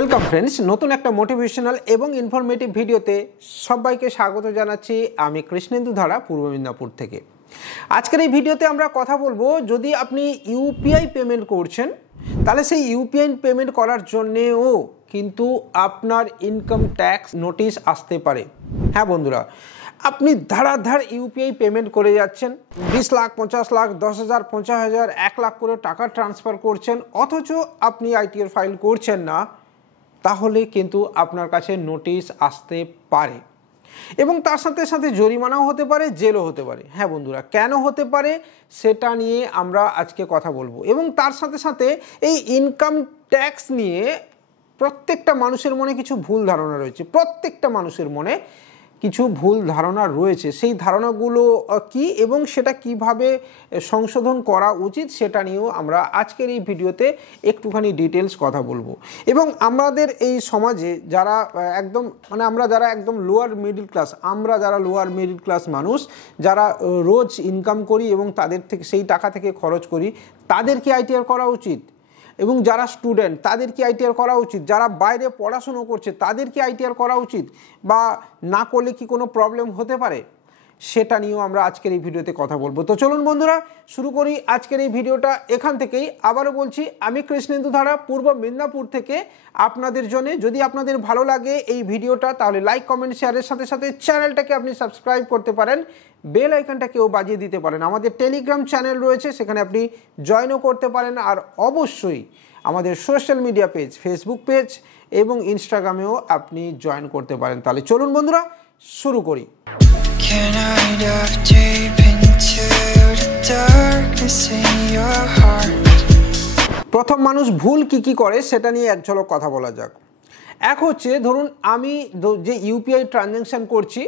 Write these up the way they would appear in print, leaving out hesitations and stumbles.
Welcome friends, নতুন একটা motivational এবং ইনফরমেটিভ ভিডিওতে সবাইকে স্বাগত জানাচ্ছি। আমি কৃষ্ণেন্দু ধারা, পূর্ব মেদিনীপুর থেকে। আজকের এই ভিডিওতে আমরা কথা বলবো, যদি আপনি ইউপিআই পেমেন্ট করছেন তাহলে সেই ইউপিআই পেমেন্ট করার জন্যেও কিন্তু আপনার ইনকাম ট্যাক্স নোটিশ আসতে পারে। হ্যাঁ বন্ধুরা, আপনি ধারাধার ইউপিআই পেমেন্ট করে যাচ্ছেন, 20 লাখ, 50 লাখ, 10,000, 50,000, 1 লাখ করে টাকা ট্রান্সফার করছেন, অথচ আপনি আইটিআর ফাইল করছেন না, তাহলে কিন্তু আপনার কাছে নোটিশ আসতে পারে এবং তার সাথে সাথে জরিমানাও হতে পারে, জেলও হতে পারে। হ্যাঁ বন্ধুরা, কেন হতে পারে সেটা নিয়ে আমরা আজকে কথা বলবো। এবং তার সাথে সাথে এই ইনকাম ট্যাক্স নিয়ে প্রত্যেকটা মানুষের মনে কিছু ভুল ধারণা রয়েছে, প্রত্যেকটা মানুষের মনে কিছু ভুল ধারণা রয়েছে। সেই ধারণাগুলো কি এবং সেটা কিভাবে সংশোধন করা উচিত সেটা নিয়েও আমরা আজকের এই ভিডিওতে একটুখানি ডিটেলস কথা বলবো। এবং আমাদের এই সমাজে যারা একদম আমরা যারা একদম লোয়ার মিডল ক্লাস, আমরা যারা লোয়ার মিডল ক্লাস মানুষ, যারা রোজ ইনকাম করি এবং তাদের থেকে সেই টাকা থেকে খরচ করি, তাদের কি আইটিআর করা উচিত? এবং যারা স্টুডেন্ট তাদের কি আইটিআর করা উচিত? যারা বাইরে পড়াশুনো করছে তাদের কি আইটিআর করা উচিত, বা না করলে কি কোনো প্রবলেম হতে পারে, সেটা নিয়েও আমরা আজকের এই ভিডিওতে কথা বলবো। তো চলুন বন্ধুরা, শুরু করি আজকের এই ভিডিওটা এখান থেকেই। আবারও বলছি, আমি কৃষ্ণেন্দু ধারা, পূর্ব মেদিনীপুর থেকে আপনাদের জন্য। যদি আপনাদের ভালো লাগে এই ভিডিওটা, তাহলে লাইক, কমেন্ট, শেয়ারের সাথে সাথে চ্যানেলটাকে আপনি সাবস্ক্রাইব করতে পারেন, বেল আইকনটাকেও বাজিয়ে দিতে পারেন। আমাদের টেলিগ্রাম চ্যানেল রয়েছে, সেখানে আপনি জয়েনও করতে পারেন। আর অবশ্যই আমাদের social media page, Facebook page এবং ইনস্টাগ্রামেও আপনি জয়েন করতে পারেন। তাহলে চলুন বন্ধুরা, শুরু করি। Can I dive deep into the darkness in your heart? প্রথম মানুষ ভুল কি করে সেটা নিয়ে এক ঝলক কথা বলা যাক। এক হচ্ছে, ধরুন আমি যে ইউপিআই ট্রানজ্যাকশান করছি,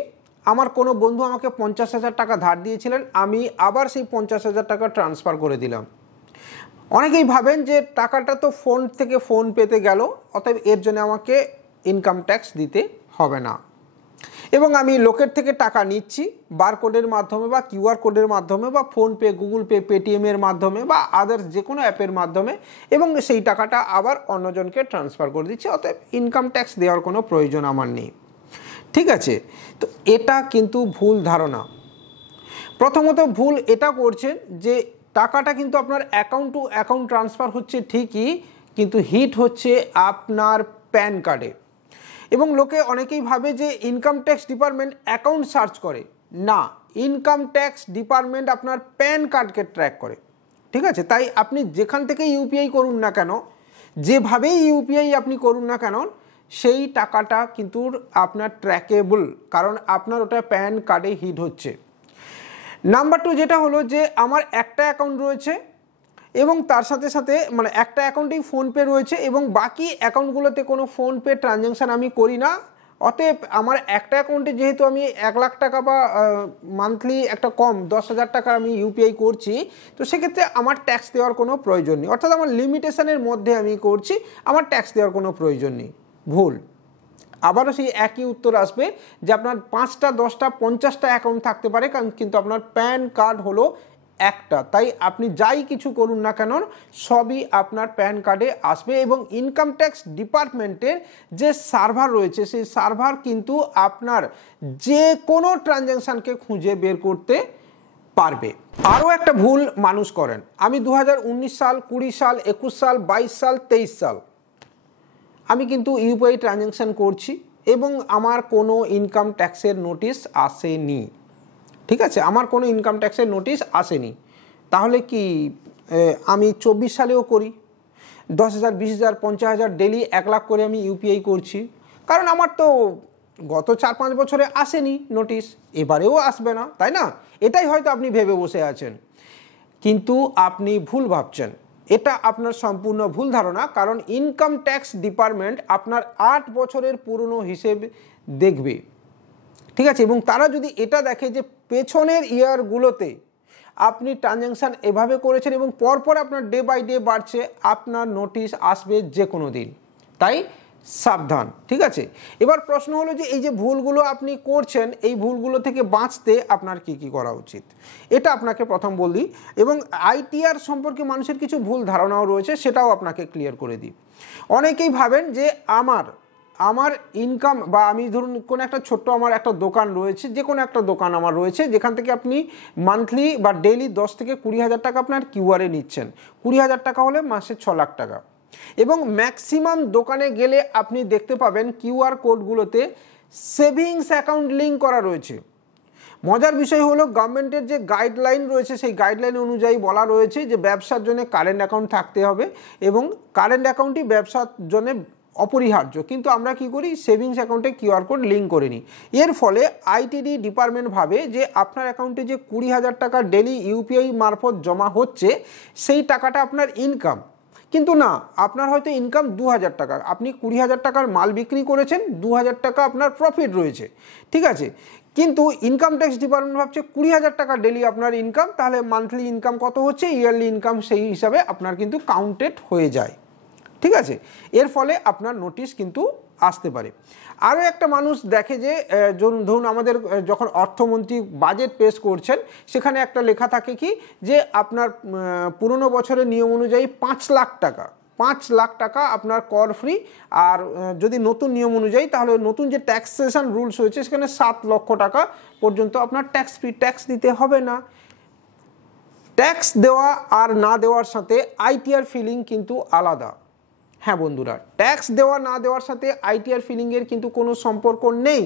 আমার কোনো বন্ধু আমাকে 50,000 টাকা ধার দিয়েছিলেন, আমি আবার সেই 50,000 টাকা ট্রান্সফার করে দিলাম। অনেকেই ভাবেন যে টাকাটা তো ফোন থেকে ফোন পেতে গেল, অতএব এর জন্য আমাকে ইনকাম ট্যাক্স দিতে হবে না। এবং আমি লোকের থেকে টাকা নিচ্ছি বারকোডের মাধ্যমে বা কিউআর কোডের মাধ্যমে বা ফোনপে, গুগল পে, পেটিএমের মাধ্যমে বা আদার্স যে কোনো অ্যাপের মাধ্যমে, এবং সেই টাকাটা আবার অন্যজনকে ট্রান্সফার করে দিচ্ছি, অতএব ইনকাম ট্যাক্স দেওয়ার কোনো প্রয়োজন আমার নেই। ঠিক আছে, তো এটা কিন্তু ভুল ধারণা। প্রথমত ভুল এটা করছেন যে টাকাটা কিন্তু আপনার অ্যাকাউন্ট টু অ্যাকাউন্ট ট্রান্সফার হচ্ছে ঠিকই, কিন্তু হিট হচ্ছে আপনার প্যান কার্ডে। এবং লোকে অনেকেই ভাবে যে income tax department account search করে। না, ইনকাম ট্যাক্স ডিপার্টমেন্ট আপনার প্যান কার্ডকে ট্র্যাক করে। ঠিক আছে, তাই আপনি যেখান থেকে ইউপিআই করুন না কেন, যেভাবেই ইউপিআই আপনি করুন না কেন, সেই টাকাটা কিন্তু আপনার ট্র্যাকেবল, কারণ আপনার ওটা প্যান কার্ডে হিট হচ্ছে। নাম্বার 2 যেটা হলো যে আমার একটা অ্যাকাউন্ট রয়েছে এবং তার সাথে সাথে একটা অ্যাকাউন্টেই ফোনপে রয়েছে এবং বাকি অ্যাকাউন্টগুলোতে কোনো ফোনপে ট্রানজ্যাকশান আমি করি না। অতএব আমার একটা অ্যাকাউন্টে যেহেতু আমি 1 লাখ টাকা বা মান্থলি একটা কম 10,000 টাকা আমি ইউপিআই করছি, তো সেক্ষেত্রে আমার ট্যাক্স দেওয়ার কোনো প্রয়োজন নেই, অর্থাৎ আমার লিমিটেশনের মধ্যে আমি করছি, আমার ট্যাক্স দেওয়ার কোনো প্রয়োজন নেই। ভুল। আবারও সেই একই উত্তর আসবে যে আপনার 5টা, 10টা, 50টা অ্যাকাউন্ট থাকতে পারে, কারণ কিন্তু আপনার প্যান কার্ড হলো একটা। তাই আপনি যাই কিছু করুন না কেন, সবই আপনার প্যান কার্ডে আসবে। এবং ইনকাম ট্যাক্স ডিপার্টমেন্টের যে সার্ভার রয়েছে, সেই সার্ভার কিন্তু আপনার যে কোনো ট্রানজ্যাকশানকে খুঁজে বের করতে পারবে। আরও একটা ভুল মানুষ করেন, আমি 2019 সাল, 20 সাল, 21 সাল, 22 সাল, 23 সাল আমি কিন্তু ইউপিআই ট্রানজ্যাকশান করছি এবং আমার কোনো ইনকাম ট্যাক্সের নোটিশ আসেনি। ঠিক আছে, আমার কোনো ইনকাম ট্যাক্সের নোটিশ আসেনি। তাহলে কি আমি 24 সালেও করি, 10,000, 20,000, 50,000 ডেলি 1 লাখ করে আমি ইউপিআই করছি, কারণ আমার তো গত 4-5 বছরে আসেনি নোটিশ, এবারেও আসবে না, তাই না? এটাই হয়তো আপনি ভেবে বসে আছেন, কিন্তু আপনি ভুল ভাবছেন। এটা আপনার সম্পূর্ণ ভুল ধারণা, কারণ ইনকাম ট্যাক্স ডিপার্টমেন্ট আপনার 8 বছরের পুরনো হিসেব দেখবে। ঠিক আছে, এবং তারা যদি এটা দেখে যে পেছনের ইয়ারগুলোতে আপনি ট্রানজ্যাকশান এভাবে করেছেন এবং পরপর আপনার ডে বাই ডে বাড়ছে, আপনার নোটিশ আসবে যে কোনো দিন। তাই সাবধান। ঠিক আছে, এবার প্রশ্ন হলো যে এই যে ভুলগুলো আপনি করছেন, এই ভুলগুলো থেকে বাঁচতে আপনার কি কি করা উচিত, এটা আপনাকে প্রথম বলি। এবং আইটিআর সম্পর্কে মানুষের কিছু ভুল ধারণাও রয়েছে, সেটাও আপনাকে ক্লিয়ার করে দিই। অনেকেই ভাবেন যে আমার ইনকাম বা আমি ধরুন কোনো একটা ছোট্ট আমার একটা দোকান রয়েছে, যে কোনো একটা দোকান আমার রয়েছে যেখান থেকে আপনি মান্থলি বা ডেইলি 10 থেকে 20,000 টাকা আপনার কিউআরে নিচ্ছেন। 20,000 টাকা হলে মাসে 6 লাখ টাকা। এবং ম্যাক্সিমাম দোকানে গেলে আপনি দেখতে পাবেন কিউআর কোডগুলোতে সেভিংস অ্যাকাউন্ট লিঙ্ক করা রয়েছে। মজার বিষয় হলো গভর্নমেন্টের যে গাইডলাইন রয়েছে সেই গাইডলাইন অনুযায়ী বলা রয়েছে যে ব্যবসার জন্য কারেন্ট অ্যাকাউন্ট থাকতে হবে এবং কারেন্ট অ্যাকাউন্টই ব্যবসার জন্য অপরিহার্য, কিন্তু আমরা কি করি সেভিংস অ্যাকাউন্টে কিউআর কোড লিঙ্ক করে নিই। এর ফলে আইটিডি ডিপার্টমেন্ট ভাবে যে আপনার অ্যাকাউন্টে যে 20,000 টাকা ডেলি ইউপিআই মারফত জমা হচ্ছে সেই টাকাটা আপনার ইনকাম, কিন্তু না, আপনার হয়তো ইনকাম 2,000 টাকা, আপনি 20,000 টাকার মাল বিক্রি করেছেন, 2,000 টাকা আপনার প্রফিট রয়েছে, ঠিক আছে, কিন্তু ইনকাম ট্যাক্স ডিপার্টমেন্ট ভাবছে 20,000 টাকা ডেলি আপনার ইনকাম, তাহলে মান্থলি ইনকাম কত হচ্ছে, ইয়ারলি ইনকাম সেই হিসাবে আপনার কিন্তু কাউন্টেড হয়ে যায়, ঠিক আছে। এর ফলে আপনার নোটিশ কিন্তু আসতে পারে। আরও একটা মানুষ দেখে যে ধরুন আমাদের যখন অর্থমন্ত্রী বাজেট পেশ করছেন সেখানে একটা লেখা থাকে কি যে আপনার পুরনো বছরের নিয়ম অনুযায়ী 5 লাখ টাকা আপনার কর ফ্রি, আর যদি নতুন নিয়ম অনুযায়ী তাহলে নতুন যে ট্যাক্সেশন রুলস হয়েছে সেখানে 7 লক্ষ টাকা পর্যন্ত আপনার ট্যাক্স ফ্রি, ট্যাক্স দিতে হবে না। ট্যাক্স দেওয়া আর না দেওয়ার সাথে আইটিআর ফিলিং কিন্তু আলাদা। হ্যাঁ বন্ধুরা, ট্যাক্স দেওয়া না দেওয়ার সাথে আইটিআর ফিলিংয়ের কিন্তু কোনো সম্পর্ক নেই।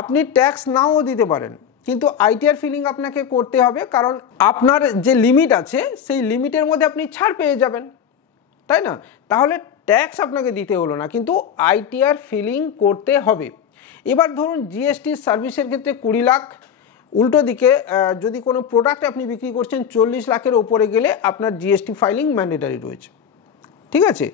আপনি ট্যাক্স নাও দিতে পারেন, কিন্তু আইটিআর ফিলিং আপনাকে করতে হবে, কারণ আপনার যে লিমিট আছে সেই লিমিটের মধ্যে আপনি ছাড় পেয়ে যাবেন, তাই না? তাহলে ট্যাক্স আপনাকে দিতে হলো না, কিন্তু আইটিআর ফিলিং করতে হবে। এবার ধরুন জিএসটি সার্ভিসের ক্ষেত্রে 20 লাখ, উল্টো দিকে যদি কোনো প্রোডাক্ট আপনি বিক্রি করছেন 40 লাখের ওপরে গেলে আপনার জিএসটি ফাইলিং ম্যান্ডেটারি রয়েছে, ঠিক আছে।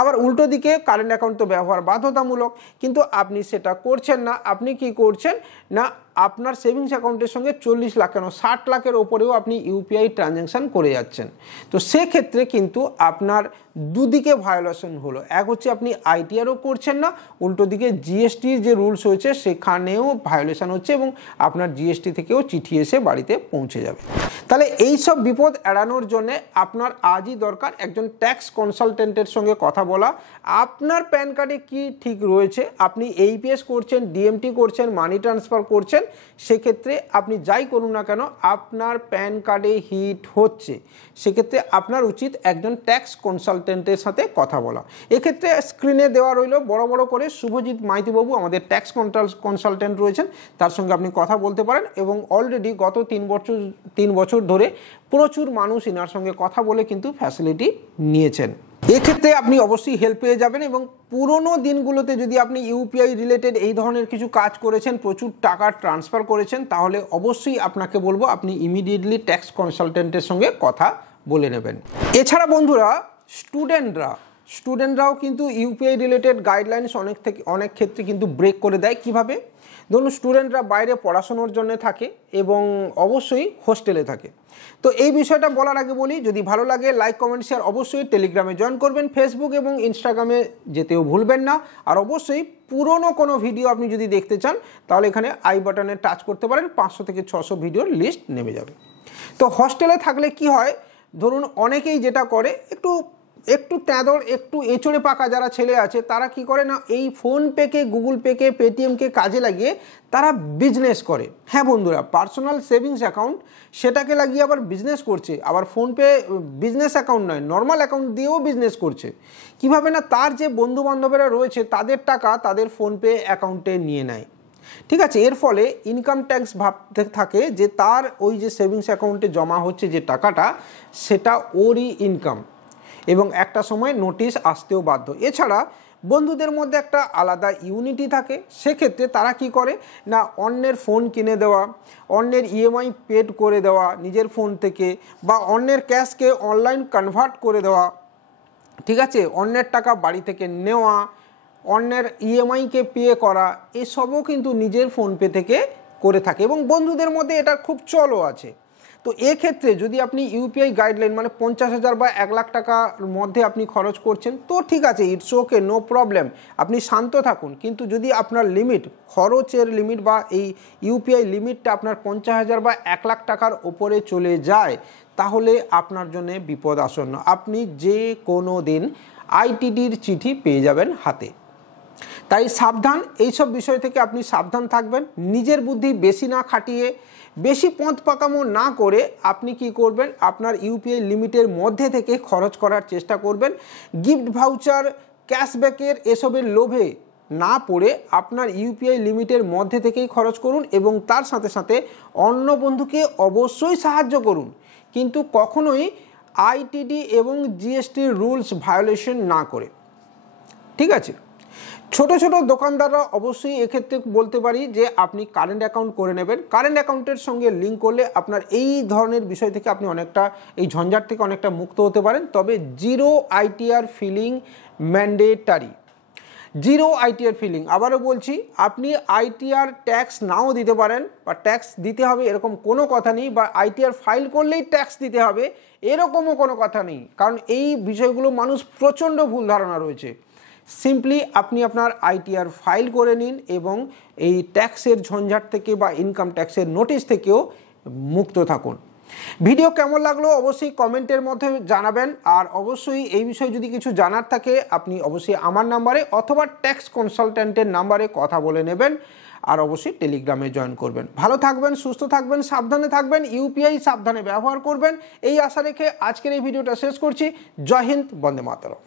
আবার উল্টো দিকে কারেন্ট অ্যাকাউন্ট তো ব্যবহার বাধ্যতামূলক, কিন্তু আপনি সেটা করছেন না। আপনি কি করছেন না, আপনার সেভিংস অ্যাকাউন্টের সঙ্গে 40 লাখ কেন 60 লাখের ওপরেও আপনি ইউপিআই ট্রানজ্যাকশান করে যাচ্ছেন। তো সেক্ষেত্রে কিন্তু আপনার দুদিকে ভায়োলেশন হলো। এক হচ্ছে আপনি আইটিআরও করছেন না, উল্টো দিকে জিএসটির যে রুলস হয়েছে সেখানেও ভায়োলেশন হচ্ছে এবং আপনার জিএসটি থেকেও চিঠি এসে বাড়িতে পৌঁছে যাবে। তাহলে এই সব বিপদ এড়ানোর জন্য আপনার আজই দরকার একজন ট্যাক্স কনসালটেন্টের সঙ্গে কথা বলা। আপনার প্যান কার্ডে কি ঠিক রয়েছে, আপনি এইপিএস করছেন, ডিএমটি করছেন, মানি ট্রান্সফার করছেন, সেক্ষেত্রে আপনি যাই করুন না কেন আপনার প্যান কার্ডে হিট হচ্ছে, সেক্ষেত্রে আপনার উচিত একজন ট্যাক্স কনসালটেন্টের সাথে কথা বলা। এক্ষেত্রে স্ক্রিনে দেওয়া রইল বড় বড় করে শুভজিৎ মাইতিবাবু আমাদের ট্যাক্স কনসালটেন্ট রয়েছেন, তার সঙ্গে আপনি কথা বলতে পারেন এবং অলরেডি গত 3 বছর ধরে প্রচুর মানুষ এনার সঙ্গে কথা বলে কিন্তু ফ্যাসিলিটি নিয়েছেন। এক্ষেত্রে আপনি অবশ্যই হেল্প পেয়ে যাবেন এবং পুরনো দিনগুলোতে যদি আপনি ইউপিআই রিলেটেড এই ধরনের কিছু কাজ করেছেন, প্রচুর টাকা ট্রান্সফার করেছেন, তাহলে অবশ্যই আপনাকে বলবো আপনি ইমিডিয়েটলি ট্যাক্স কনসালটেন্টের সঙ্গে কথা বলে নেবেন। এছাড়া বন্ধুরা স্টুডেন্টরাও কিন্তু ইউপিআই রিলেটেড গাইডলাইন্স অনেক ক্ষেত্রে কিন্তু ব্রেক করে দেয়। কিভাবে? ধরুন স্টুডেন্টরা বাইরে পড়াশোনার জন্য থাকে এবং অবশ্যই হোস্টেলে থাকে। তো এই বিষয়টা বলার আগে বলি, যদি ভালো লাগে লাইক কমেন্ট শেয়ার অবশ্যই টেলিগ্রামে জয়েন করবেন, ফেসবুক এবং ইনস্টাগ্রামে যেতেও ভুলবেন না। আর অবশ্যই পুরনো কোনো ভিডিও আপনি যদি দেখতে চান তাহলে এখানে আই বাটনে টাচ করতে পারেন, 500 থেকে 600 ভিডিওর লিস্ট নেমে যাবে। তো হোস্টেলে থাকলে কি হয়, ধরুন অনেকেই যেটা করে একটু তেঁদড় একটু এঁচড়ে পাকা যারা ছেলে আছে তারা কি করে না, এই ফোনপেকে, গুগল পেকে, পেটিএমকে কাজে লাগিয়ে তারা বিজনেস করে। হ্যাঁ বন্ধুরা, পার্সোনাল সেভিংস অ্যাকাউন্ট সেটাকে লাগিয়ে আবার বিজনেস করছে। আবার ফোনপে বিজনেস অ্যাকাউন্ট নয়, নর্মাল অ্যাকাউন্ট দিয়েও বিজনেস করছে। কিভাবে না, তার যে বন্ধু বান্ধবেরা রয়েছে তাদের টাকা তাদের ফোনপে অ্যাকাউন্টে নিয়ে নেয়, ঠিক আছে। এর ফলে ইনকাম ট্যাক্স ভাবতে থাকে যে তার ওই যে সেভিংস অ্যাকাউন্টে জমা হচ্ছে যে টাকাটা সেটা ওরই ইনকাম এবং একটা সময় নোটিশ আসতেও বাধ্য। এছাড়া বন্ধুদের মধ্যে একটা আলাদা ইউনিটি থাকে, সেক্ষেত্রে তারা কি করে না, অন্যের ফোন কিনে দেওয়া, অন্যের ইএমআই পেড করে দেওয়া নিজের ফোন থেকে, বা অন্যের ক্যাশকে অনলাইন কনভার্ট করে দেওয়া, ঠিক আছে, অন্যের টাকা বাড়ি থেকে নেওয়া, অন্যের ইএমআইকে পে করা, এসবও কিন্তু নিজের ফোনপে থেকে করে থাকে এবং বন্ধুদের মধ্যে এটার খুব চলও আছে। তো এক্ষেত্রে যদি আপনি ইউপিআই গাইডলাইন মানে 50,000 বা 1 লাখ টাকার মধ্যে আপনি খরচ করছেন তো ঠিক আছে, ইটস ওকে, নো প্রবলেম, আপনি শান্ত থাকুন। কিন্তু যদি আপনার লিমিট, খরচের লিমিট বা এই ইউপিআই লিমিটটা আপনার 50,000 বা 1 লাখ টাকার ওপরে চলে যায় তাহলে আপনার জন্য বিপদ আসন্ন। আপনি যে কোনো দিন আইটিডির চিঠি পেয়ে যাবেন হাতে। তাই সাবধান, এইসব বিষয় থেকে আপনি সাবধান থাকবেন। নিজের বুদ্ধি বেশি না খাটিয়ে, বেশি পথ পাকামো না করে আপনি কি করবেন, আপনার ইউপিআই লিমিটের মধ্যে থেকে খরচ করার চেষ্টা করবেন। গিফট ভাউচার, ক্যাশব্যাকের এসবের লোভে না পড়ে আপনার ইউপিআই লিমিটের মধ্যে থেকেই খরচ করুন এবং তার সাথে সাথে অন্য বন্ধুকে অবশ্যই সাহায্য করুন, কিন্তু কখনোই আইটিডি এবং জিএসটির রুলস ভায়োলেশন না করে। ঠিক আছে? ছোট ছোট দোকানদাররা অবশ্যই এক্ষেত্রে বলতে পারি যে আপনি কারেন্ট অ্যাকাউন্ট করে নেবেন। কারেন্ট অ্যাকাউন্টের সঙ্গে লিঙ্ক করলে আপনার এই ধরনের বিষয় থেকে আপনি অনেকটা, এই ঝঞ্ঝাট থেকে অনেকটা মুক্ত হতে পারেন। তবে zero ITR filing mandatory. Zero ITR filing, আবারও বলছি, আপনি আইটিআর ট্যাক্স নাও দিতে পারেন বা ট্যাক্স দিতে হবে এরকম কোনো কথা নেই, বা আইটিআর ফাইল করলেই ট্যাক্স দিতে হবে এরকমও কোনো কথা নেই, কারণ এই বিষয়গুলো মানুষ প্রচণ্ড ভুল ধারণা রয়েছে। সিম্পলি আপনি আপনার আইটিআর ফাইল করে নিন এবং এই ট্যাক্সের ঝঞ্ঝাট থেকে বা ইনকাম ট্যাক্সের নোটিশ থেকেও মুক্ত থাকুন। ভিডিও কেমন লাগলো অবশ্যই কমেন্টের মধ্যে জানাবেন, আর অবশ্যই এই বিষয়ে যদি কিছু জানার থাকে আপনি অবশ্যই আমার নাম্বারে অথবা ট্যাক্স কনসালট্যান্টের নাম্বারে কথা বলে নেবেন, আর অবশ্যই টেলিগ্রামে জয়েন করবেন। ভালো থাকবেন, সুস্থ থাকবেন, সাবধানে থাকবেন, ইউপিআই সাবধানে ব্যবহার করবেন, এই আশা রেখে আজকের এই ভিডিওটা শেষ করছি। জয় হিন্দ, বন্দে মাতরম।